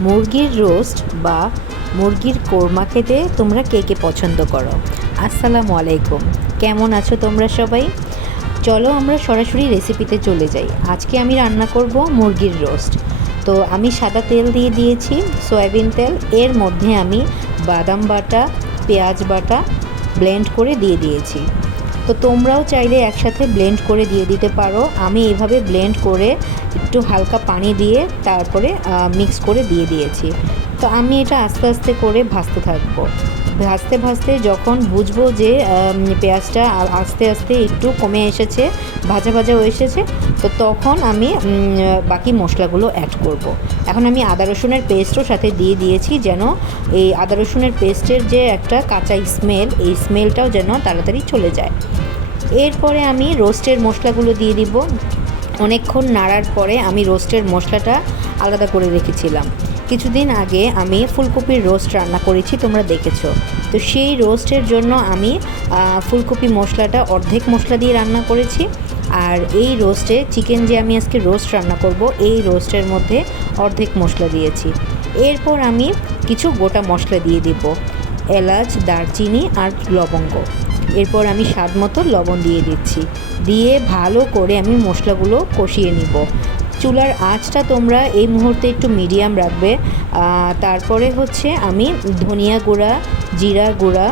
মুরগির রোস্ট বা মুরগির কোরমা খেতে তোমরা কে কে পছন্দ করো? আসসালামু আলাইকুম। কেমন আছো তোমরা সবাই? চলো আমরা সরাসরি রেসিপিতে চলে যাই। আজকে আমি রান্না করব মুরগির রোস্ট। তো আমি সাদা তেল দিয়ে দিয়েছি, সয়াবিন তেল। এর মধ্যে আমি বাদাম বাটা, পেঁয়াজ বাটা ব্লেন্ড করে দিয়ে দিয়েছি। তো তোমরাও চাইলে একসাথে ব্লেন্ড করে দিয়ে দিতে পারো। আমি এভাবে ব্লেন্ড করে একটু হালকা পানি দিয়ে তারপরে মিক্স করে দিয়ে দিয়েছি। তো আমি এটা আস্তে আস্তে করে ভাজতে থাকব। ভাজতে ভাজতে যখন বুঝব যে পেঁয়াজটা আস্তে আস্তে একটু কমে এসেছে, ভাজা ভাজাও এসেছে, তো তখন আমি বাকি মশলাগুলো অ্যাড করব। এখন আমি আদা রসুনের পেস্টও সাথে দিয়ে দিয়েছি যেন এই আদা রসুনের পেস্টের যে একটা কাঁচা স্মেল এই স্মেলটাও যেন তাড়াতাড়ি চলে যায়। এরপরে আমি রোস্টের মশলাগুলো দিয়ে দিব। অনেকক্ষণ নাড়ার পরে আমি রোস্টের মশলাটা আলাদা করে রেখেছিলাম। কিছুদিন আগে আমি ফুলকপির রোস্ট রান্না করেছি, তোমরা দেখেছ। তো সেই রোস্টের জন্য আমি ফুলকপি মশলাটা অর্ধেক মশলা দিয়ে রান্না করেছি। আর এই রোস্টে চিকেন যে আমি আজকে রোস্ট রান্না করব, এই রোস্টের মধ্যে অর্ধেক মশলা দিয়েছি। এরপর আমি কিছু গোটা মশলা দিয়ে দিব। এলাচ, দারচিনি আর লবঙ্গ। এরপর আমি স্বাদ মতো লবণ দিয়ে দিচ্ছি। দিয়ে ভালো করে আমি মশলাগুলো কষিয়ে নিব। চুলার আঁচটা তোমরা এই মুহূর্তে একটু মিডিয়াম রাখবে। তারপরে হচ্ছে আমি ধনিয়া গুঁড়া, জিরা গুঁড়া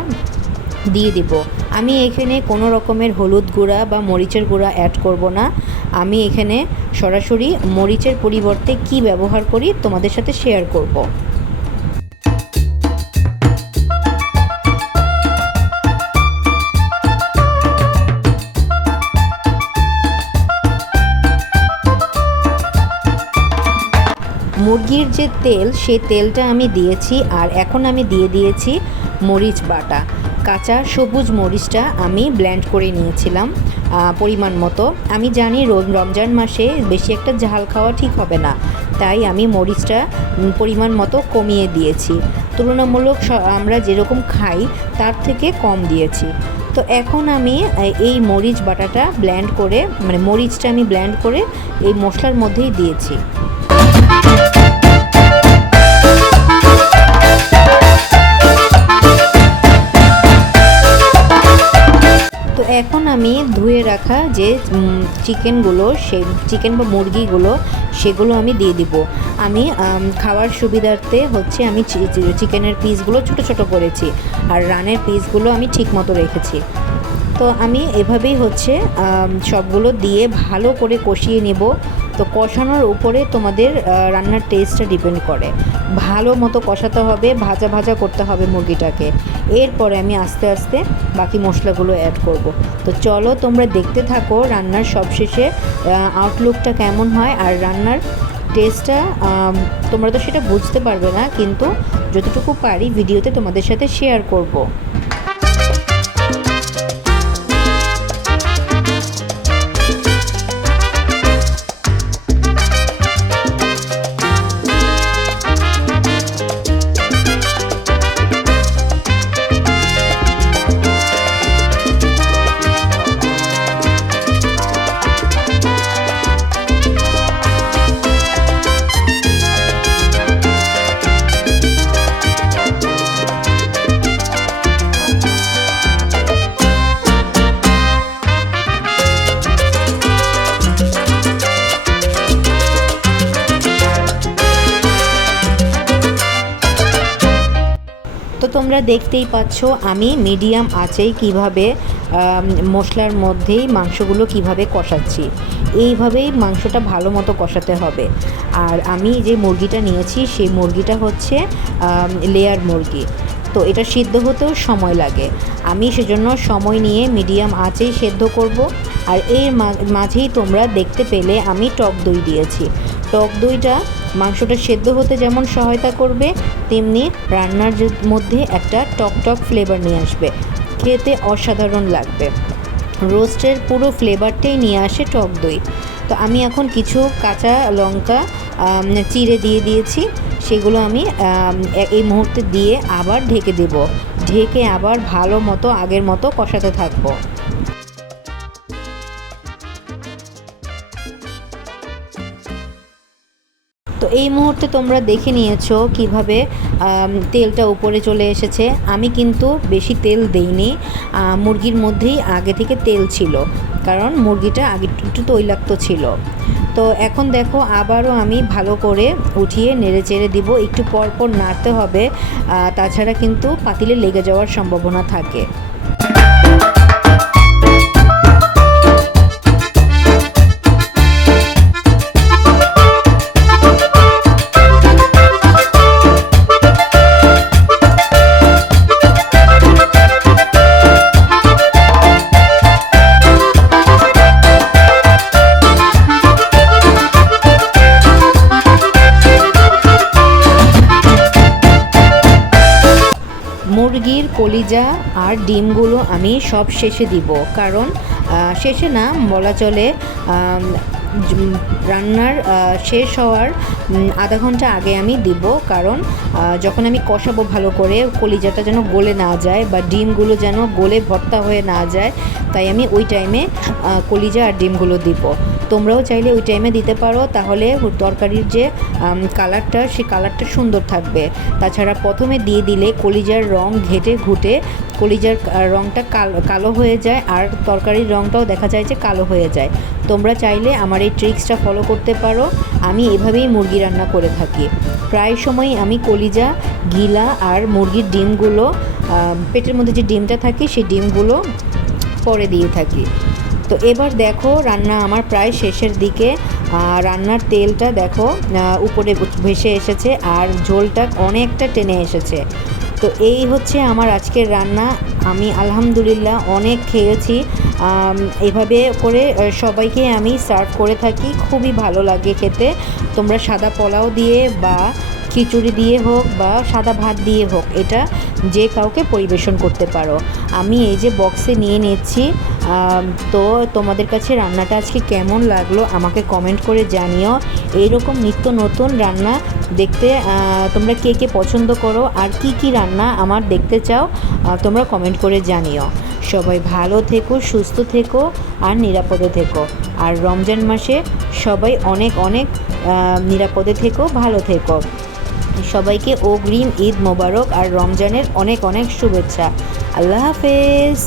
দিয়ে দিব। আমি এখানে কোনো রকমের হলুদ গুঁড়া বা মরিচের গুঁড়া অ্যাড করব না। আমি এখানে সরাসরি মরিচের পরিবর্তে কি ব্যবহার করি তোমাদের সাথে শেয়ার করব। মুরগির যে তেল, সেই তেলটা আমি দিয়েছি আর এখন আমি দিয়ে দিয়েছি মরিচ বাটা। কাঁচা সবুজ মরিচটা আমি ব্ল্যান্ড করে নিয়েছিলাম পরিমাণ মতো। আমি জানি রমজান মাসে বেশি একটা ঝাল খাওয়া ঠিক হবে না, তাই আমি মরিচটা পরিমাণ মতো কমিয়ে দিয়েছি। তুলনামূলক আমরা যেরকম খাই, তার থেকে কম দিয়েছি। তো এখন আমি এই মরিচ বাটাটা ব্ল্যান্ড করে মানে মরিচটা আমি ব্ল্যান্ড করে এই মশলার মধ্যেই দিয়েছি। এখন আমি ধুয়ে রাখা যে চিকেনগুলো, সে, চিকেন বা মুরগিগুলো, সেগুলো আমি দিয়ে দিব। আমি খাওয়ার সুবিধার্থে হচ্ছে আমি চিকেনের পিসগুলো ছোট ছোট করেছি। আর রানের পিসগুলো আমি ঠিক মতো রেখেছি। তো আমি এভাবেই হচ্ছে সবগুলো দিয়ে ভালো করে কষিয়ে নেব। তো কষানোর উপরে তোমাদের রান্নার টেস্টটা ডিপেন্ড করে। ভালো মতো কষাতে হবে, ভাজা ভাজা করতে হবে মুরগিটাকে। এরপরে আমি আস্তে আস্তে বাকি মশলাগুলো অ্যাড করব। তো চলো তোমরা দেখতে থাকো রান্নার সবশেষে আউটলুকটা কেমন হয় আর রান্নার টেস্টটা তোমরা তো সেটা বুঝতে পারবে না, কিন্তু যতটুকু পারি ভিডিওতে তোমাদের সাথে শেয়ার করব। তোমরা দেখতেই পাচ্ছ আমি মিডিয়াম আঁচেই কীভাবে মশলার মধ্যেই মাংসগুলো কীভাবে কষাচ্ছি। এইভাবেই মাংসটা ভালো মতো কষাতে হবে। আর আমি যে মুরগিটা নিয়েছি, সেই মুরগিটা হচ্ছে লেয়ার মুরগি। তো এটা সিদ্ধ হতেও সময় লাগে। আমি সেজন্য সময় নিয়ে মিডিয়াম আঁচেই সেদ্ধ করব। আর এর মাঝেই তোমরা দেখতে পেলে আমি টক দই দিয়েছি। টক দইটা মাংসটা সেদ্ধ হতে যেমন সহায়তা করবে, তেমনি রান্নার মধ্যে একটা টক টক ফ্লেভার নিয়ে আসবে। খেতে অসাধারণ লাগবে। রোস্টের পুরো ফ্লেভারটাই নিয়ে আসে টক দই। তো আমি এখন কিছু কাঁচা লঙ্কা চিড়ে দিয়ে দিয়েছি। সেগুলো আমি এই মুহূর্তে দিয়ে আবার ঢেকে দেব। ঢেকে আবার ভালো মতো আগের মতো কষাতে থাকব। তো এই মুহূর্তে তোমরা দেখে নিয়েছো কীভাবে তেলটা উপরে চলে এসেছে। আমি কিন্তু বেশি তেল দেইনি মুরগির মধ্যেই আগে থেকে তেল ছিল, কারণ মুরগিটা আগে একটু- তৈলাক্ত ছিল। তো এখন দেখো, আবারও আমি ভালো করে উঠিয়ে নেড়ে চেড়ে দিব। একটু পর পর নাড়তে হবে তাছাড়া কিন্তু পাতিলে লেগে যাওয়ার সম্ভাবনা থাকে। মুরগির কলিজা আর ডিমগুলো আমি সব শেষে দিব। কারণ শেষে না বলা চলে রান্নার শেষ হওয়ার আধা ঘণ্টা আগে আমি দিব। কারণ যখন আমি কষাবো ভালো করে, কলিজাটা যেন গলে না যায় বা ডিমগুলো যেন গলে ভর্তা হয়ে না যায়, তাই আমি ওই টাইমে কলিজা আর ডিমগুলো দিব। তোমরাও চাইলে ওই টাইমে দিতে পারো। তাহলে তরকারির যে কালারটা সেই কালারটা সুন্দর থাকবে। তাছাড়া প্রথমে দিয়ে দিলে কলিজার রং ঘেটে ঘুটে কলিজার রংটা কালো হয়ে যায় আর তরকারির রংটাও দেখা যায় যে কালো হয়ে যায়। তোমরা চাইলে আমার এই ট্রিক্সটা ফলো করতে পারো। আমি এভাবেই মুরগি রান্না করে থাকি। প্রায় সময় আমি কলিজা, গিলা আর মুরগির ডিমগুলো পেটের মধ্যে যে ডিমটা থাকে, সেই ডিমগুলো পরে দিয়ে থাকি। তো এবার দেখো রান্না আমার প্রায় শেষের দিকে। রান্নার তেলটা দেখো উপরে ভেসে এসেছে আর ঝোলটা অনেকটা টেনে এসেছে। তো এই হচ্ছে আমার আজকের রান্না। আমি আলহামদুলিল্লাহ অনেক খেয়েছি। এভাবে করে সবাইকে আমি সার্ভ করে থাকি। খুবই ভালো লাগে খেতে। তোমরা সাদা পোলাও দিয়ে বা খিচুড়ি দিয়ে হোক বা সাদা ভাত দিয়ে হোক, এটা যে কাউকে পরিবেশন করতে পারো। আমি এই যে বক্সে নিয়ে নিচ্ছি। তো তোমাদের কাছে রান্নাটা আজকে কেমন লাগল আমাকে কমেন্ট করে জানিও। এইরকম নিত্য নতুন রান্না দেখতে তোমরা কে কে পছন্দ করো আর কি কি রান্না আমার দেখতে চাও তোমরা কমেন্ট করে জানিও। সবাই ভালো থেকো, সুস্থ থেকো আর নিরাপদে থেকো। আর রমজান মাসে সবাই অনেক অনেক নিরাপদে থেকো, ভালো থেকো। সবাইকে অগ্রিম ঈদ মোবারক আর রমজানের অনেক অনেক শুভেচ্ছা। আল্লাহ হাফেজ।